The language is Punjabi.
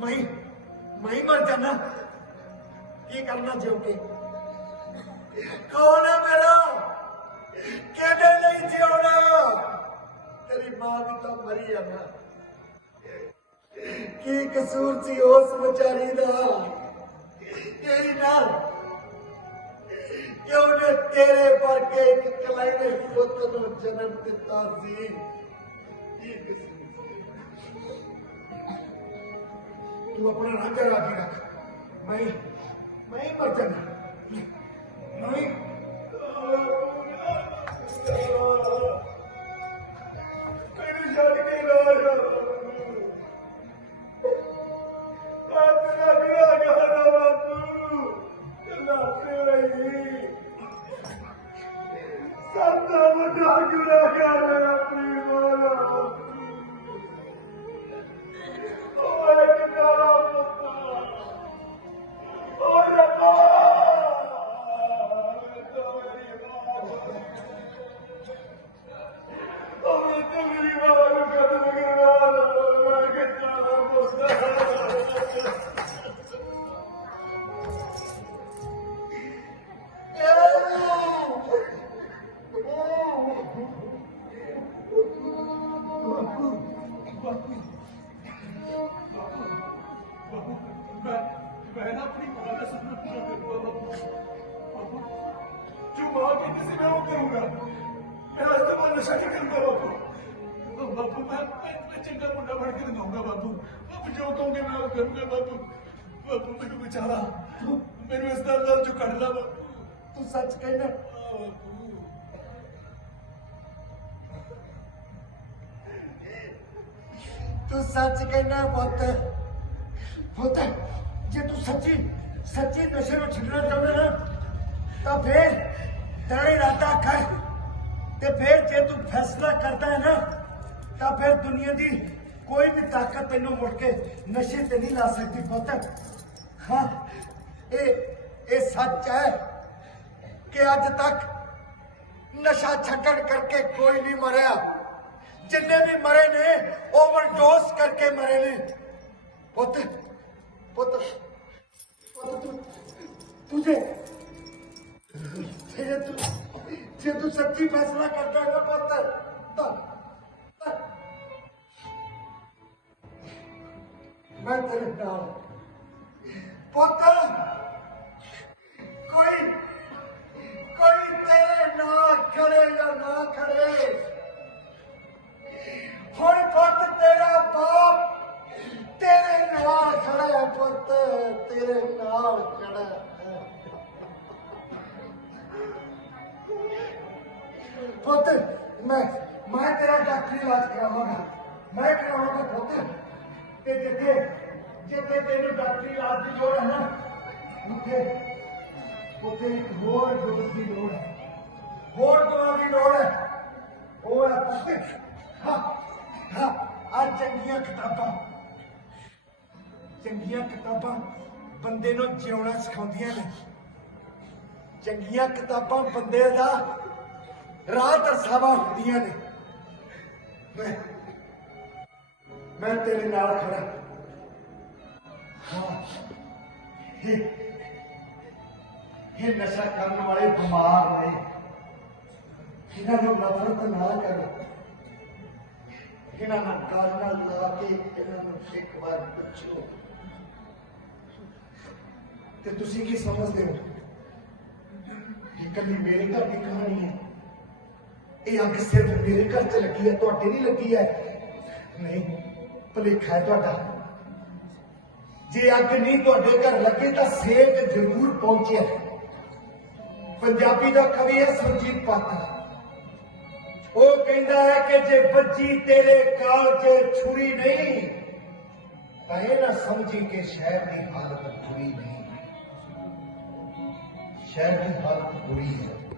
ਮੈਂ ਮੈਂ ਮਰ ਜਾਣਾ। ਕੀ ਕਰਨਾ ਜਿਉ ਕੇ ਕੌਣ ਹੈ ਮੇਰਾ? ਕਿਹਦੇ ਲਈ ਜਿਉਣਾ? ਤੇਰੀ ਮਾਂ ਵੀ ਤਾਂ ਮਰੀ ਆ ਨਾ। ਕੀ ਕਸੂਰ ਸੀ ਉਸ ਵਿਚਾਰੀ ਦਾ? ਇਹੀ ਨਾਲ। ਕਿਉਂ ਨੇ ਤੇਰੇ ਵਰਗੇ ਇੱਕ ਕਲਾਈਨੇ ਪੁੱਤ ਨੂੰ ਜਨਮ ਦਿੱਤਾ ਸੀ? तू अपना नाम क्या रखी रख मैं मैं मर जाना मैं संता बड़ा गुनाह कर रहा है Babu, Babu, Babu, Babu, میں میں نے اپنی ماں کا سپنا پورا کروں گا بابو جو ماں کی کسی میں وہ کروں گا میں آج تک ماں نشہ نہیں کروں گا بابو بابو میں چنگا منڈا بڑھ کے دوں گا بابو بابو جو کہوں گے میں وہ کروں گا بابو بابو میرے بچارا میرے اس اللہ جو کڑلا بابو تو سچ کہنا ਤੂੰ ਸੱਚ ਕਹਿਣਾ ਪੁੱਤ। ਪੁੱਤ, ਜੇ ਤੂੰ ਸੱਚੀ ਸੱਚੀ ਨਸ਼ੇ ਨੂੰ ਛੱਡਣਾ ਚਾਹੁੰਦਾ ਨਾ, ਤਾਂ ਫੇਰ ਤੇਰਾ ਇਰਾਦਾ ਕਰ ਤੇ ਫੇਰ ਜੇ ਤੂੰ ਫੈਸਲਾ ਕਰਦਾ ਹੈ ਨਾ, ਤਾਂ ਫਿਰ ਦੁਨੀਆ ਦੀ ਕੋਈ ਵੀ ਤਾਕਤ ਤੈਨੂੰ ਮੁੜ ਕੇ ਨਸ਼ੇ ਤੇ ਨਹੀਂ ਲਾ ਸਕਦੀ ਪੁੱਤ। ਹਾਂ, ਇਹ ਇਹ ਸੱਚ ਹੈ ਕਿ ਅੱਜ ਤੱਕ ਨਸ਼ਾ ਛੱਡਣ ਕਰਕੇ ਕੋਈ ਨਹੀਂ ਮਰਿਆ। ਜਿੰਨੇ ਵੀ ਮਰੇ ਨੇ جی تو سچی فیصلہ کرتا ہے نا پتہ میں تیرے نال۔ پتہ کوئی کوئی تیرے نہ کرے یا نہ کرے ہر پت تیرا باپ تیرے نال کھڑا ہے پت تیرے نال کھڑا ہے۔ ਪੁੱਤ, ਮੈਂ ਮੈਂ ਤੇਰਾ ਡਾਕਟਰੀ ਇਲਾਜ ਕਰਾਵਾਂਗਾ ਮੈਂ ਕਰਾਵਾਂਗਾ ਪੁੱਤ, ਤੇ ਜਿੱਥੇ ਜਿੱਥੇ ਤੈਨੂੰ ਡਾਕਟਰੀ ਇਲਾਜ ਦੀ ਲੋੜ ਹੈ ਨਾ, ਉੱਥੇ ਉੱਥੇ ਇੱਕ ਹੋਰ ਡੋਜ਼ ਦੀ ਲੋੜ ਹੈ। ਹੋਰ ਦਵਾ ਦੀ ਲੋੜ ਹੈ। ਉਹ ਹੈ ਪੁੱਤ, ਹਾਂ ਹਾਂ ਆ ਚੰਗੀਆਂ ਕਿਤਾਬਾਂ। ਚੰਗੀਆਂ ਕਿਤਾਬਾਂ ਬੰਦੇ ਨੂੰ ਜਿਉਣਾ ਸਿਖਾਉਂਦੀਆਂ ਨੇ। ਚੰਗੀਆਂ ਕਿਤਾਬਾਂ ਬੰਦੇ ਦਾ ਰਾਹ ਦਰਸਾਵਾ ਹੁੰਦੀਆਂ ਨੇ। ਮੈਂ ਮੈਂ ਤੇਰੇ ਨਾਲ ਖੜਾ। ਹਾਂ। ਇਹ ਨਸ਼ਾ ਕਰਨ ਵਾਲੇ ਬਿਮਾਰ ਨੇ। ਇਹਨਾਂ ਨੂੰ ਨਫ਼ਰਤ ਨਾ ਕਰੋ। ਇਹਨਾਂ ਨੂੰ ਗੱਲ ਨਾਲ ਲਾ ਕੇ ਇਹਨਾਂ ਨੂੰ ਇੱਕ ਵਾਰ ਪੁੱਛੋ। ਤੇ ਤੁਸੀਂ ਕੀ ਸਮਝਦੇ ਹੋ? ਇਹ ਕੱਲੀ ਮੇਰੇ ਘਰ ਦੀ ਕਹਾਣੀ ਹੈ। یہ اگ صرف میرے گھر سے لگی ہے تے نہیں لگی ہے نہیں بلکھا ہے تا جی اگ نہیں تے گھر لگے تو سیک ضرور پہنچے پنجابی کا کبھی ہے سرجیت پاتا وہ کہندا ہے کہ جی بچی تیرے کال سے چھری نہیں پہلے نہ سمجھی کہ شہر کی حالت بری نہیں شہر کی حالت بری ہے